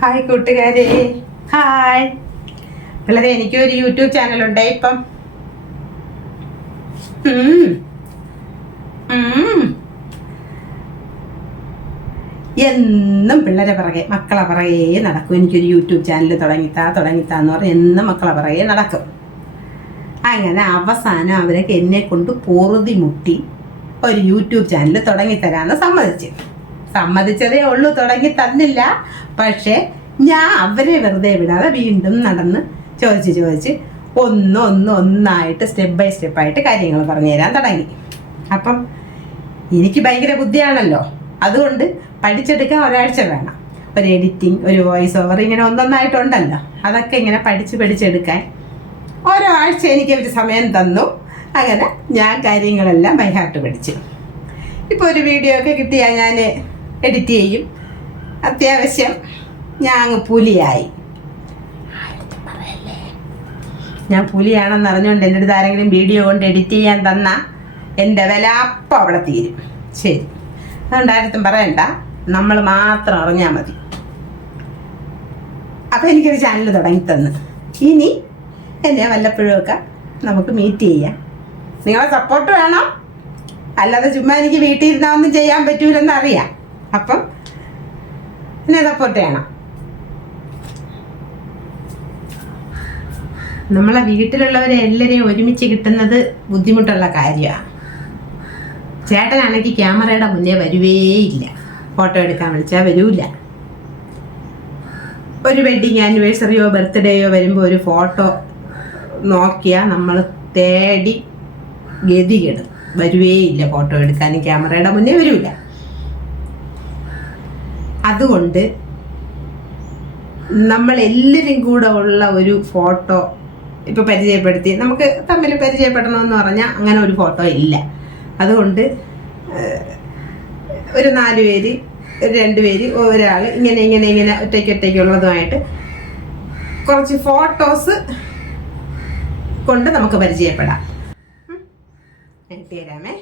Hi കൂട്ടുകാരെ, hi പിള്ളേരെ. എനിക്കൊരു യൂട്യൂബ് ചാനലുണ്ട്. ഇപ്പം എന്നും പിള്ളേരെ പിറകെ, മക്കളെ പിറകെ നടക്കും. എനിക്കൊരു യൂട്യൂബ് ചാനൽ തുടങ്ങിത്താന്ന് പറഞ്ഞ് എന്നും മക്കളെ പിറകെ നടക്കും. അങ്ങനെ അവസാനം അവരൊക്കെ എന്നെ കൊണ്ട് പൊറുതി മുട്ടി ഒരു യൂട്യൂബ് ചാനൽ തുടങ്ങിത്തരാമെന്ന് സമ്മതിച്ചതേ ഉള്ളൂ, തുടങ്ങി തന്നില്ല. പക്ഷേ ഞാൻ അവരെ വെറുതെ വിടാതെ വീണ്ടും നടന്ന് ചോദിച്ച് ഒന്നായിട്ട് സ്റ്റെപ്പ് ബൈ സ്റ്റെപ്പായിട്ട് കാര്യങ്ങൾ പറഞ്ഞു തരാൻ തുടങ്ങി. അപ്പം എനിക്ക് ഭയങ്കര ബുദ്ധിയാണല്ലോ, അതുകൊണ്ട് പഠിച്ചെടുക്കാൻ ഒരാഴ്ച വേണം. ഒരു എഡിറ്റിംഗ്, ഒരു വോയിസ് ഓവർ, ഇങ്ങനെ ഒന്നൊന്നായിട്ടുണ്ടല്ലോ. അതൊക്കെ ഇങ്ങനെ പഠിച്ചെടുക്കാൻ ഒരാഴ്ച എനിക്ക് ഒരു സമയം തന്നു. അങ്ങനെ ഞാൻ കാര്യങ്ങളെല്ലാം ബൈ ഹാർട്ട് പഠിച്ചു. ഇപ്പോൾ ഒരു വീഡിയോ ഒക്കെ കിട്ടിയാൽ ഞാൻ എഡിറ്റ് ചെയ്യും. അത്യാവശ്യം ഞാൻ അങ്ങ് പുലിയായി. ഞാൻ പുലിയാണെന്ന് അറിഞ്ഞുകൊണ്ട് എൻ്റെ അടുത്ത് ആരെങ്കിലും വീഡിയോ കൊണ്ട് എഡിറ്റ് ചെയ്യാൻ തന്നാൽ എൻ്റെ വില അപ്പം അവിടെ തീരും. ശരി, അതുകൊണ്ട് ആരും പറയണ്ട, നമ്മൾ മാത്രം അറിഞ്ഞാൽ മതി. അപ്പം എനിക്കൊരു ചാനൽ തുടങ്ങി തന്നു. ഇനി എന്നെ വല്ലപ്പോഴുമൊക്കെ നമുക്ക് മീറ്റ് ചെയ്യാം. നിങ്ങളെ സപ്പോർട്ട് വേണം, അല്ലാതെ ചുമ്മാ എനിക്ക് വീട്ടിൽ ഇരുന്നാൽ ഒന്നും ചെയ്യാൻ പറ്റൂലെന്ന് അറിയാം. അപ്പം എന്നെ സപ്പോർട്ട് ചെയ്യണം. നമ്മളെ വീട്ടിലുള്ളവരെ എല്ലാവരെയും ഒരുമിച്ച് കിട്ടുന്നത് ബുദ്ധിമുട്ടുള്ള കാര്യമാണ്. ചേട്ടനാണെങ്കിൽ ക്യാമറയുടെ മുന്നേ വരുവേയില്ല, ഫോട്ടോ എടുക്കാൻ വിളിച്ചാൽ വരൂല. ഒരു വെഡിങ് ആനിവേഴ്സറിയോ ബർത്ത്ഡേയോ വരുമ്പോൾ ഒരു ഫോട്ടോ നോക്കിയാൽ നമ്മൾ തേടി ഗതികെടും, വരുവേയില്ല. ഫോട്ടോ എടുക്കാനും ക്യാമറയുടെ മുന്നേ വരൂല. അതുകൊണ്ട് നമ്മളെല്ലാവരും കൂടെ ഉള്ള ഒരു ഫോട്ടോ ഇപ്പോൾ പരിചയപ്പെടുത്തി നമുക്ക് തമ്മിൽ പരിചയപ്പെടണമെന്ന് പറഞ്ഞാൽ അങ്ങനെ ഒരു ഫോട്ടോ ഇല്ല. അതുകൊണ്ട് ഒരു 4 പേര്, 2 പേര്, ഒരാൾ ഇങ്ങനെ ഒറ്റയ്ക്കുള്ളതുമായിട്ട് കുറച്ച് ഫോട്ടോസ് കൊണ്ട് നമുക്ക് പരിചയപ്പെടാം. തരാമേ.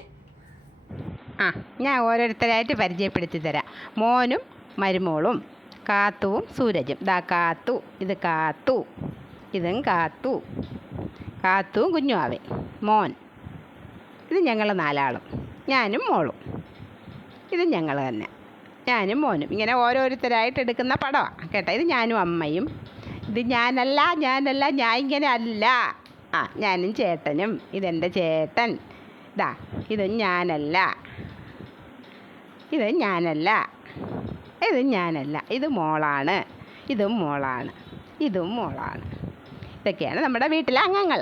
ഞാൻ ഓരോരുത്തരായിട്ട് പരിചയപ്പെടുത്തി തരാം. മോനും മരുമോളും, കാത്തുവും സൂരജും. കാത്തു, ഇത് കാത്തു, ഇതും കാത്തുവും കുഞ്ഞുമാവേ. മോൻ, ഇത് ഞങ്ങൾ 4 ആളും, ഞാനും മോളും. ഇത് ഞങ്ങൾ തന്നെ, ഞാനും മോനും. ഇങ്ങനെ ഓരോരുത്തരായിട്ട് എടുക്കുന്ന പടമാണ് കേട്ടോ. ഇത് ഞാനും അമ്മയും. ഇത് ഞാനല്ല, ഞാൻ ഇങ്ങനെ അല്ല. ഞാനും ചേട്ടനും. ഇതെൻ്റെ ചേട്ടൻ. ഇതും ഞാനല്ല, ഇത് ഞാനല്ല. ഇത് മോളാണ്, ഇതും മോളാണ്. ഇതൊക്കെയാണ് നമ്മുടെ വീട്ടിലെ അംഗങ്ങൾ.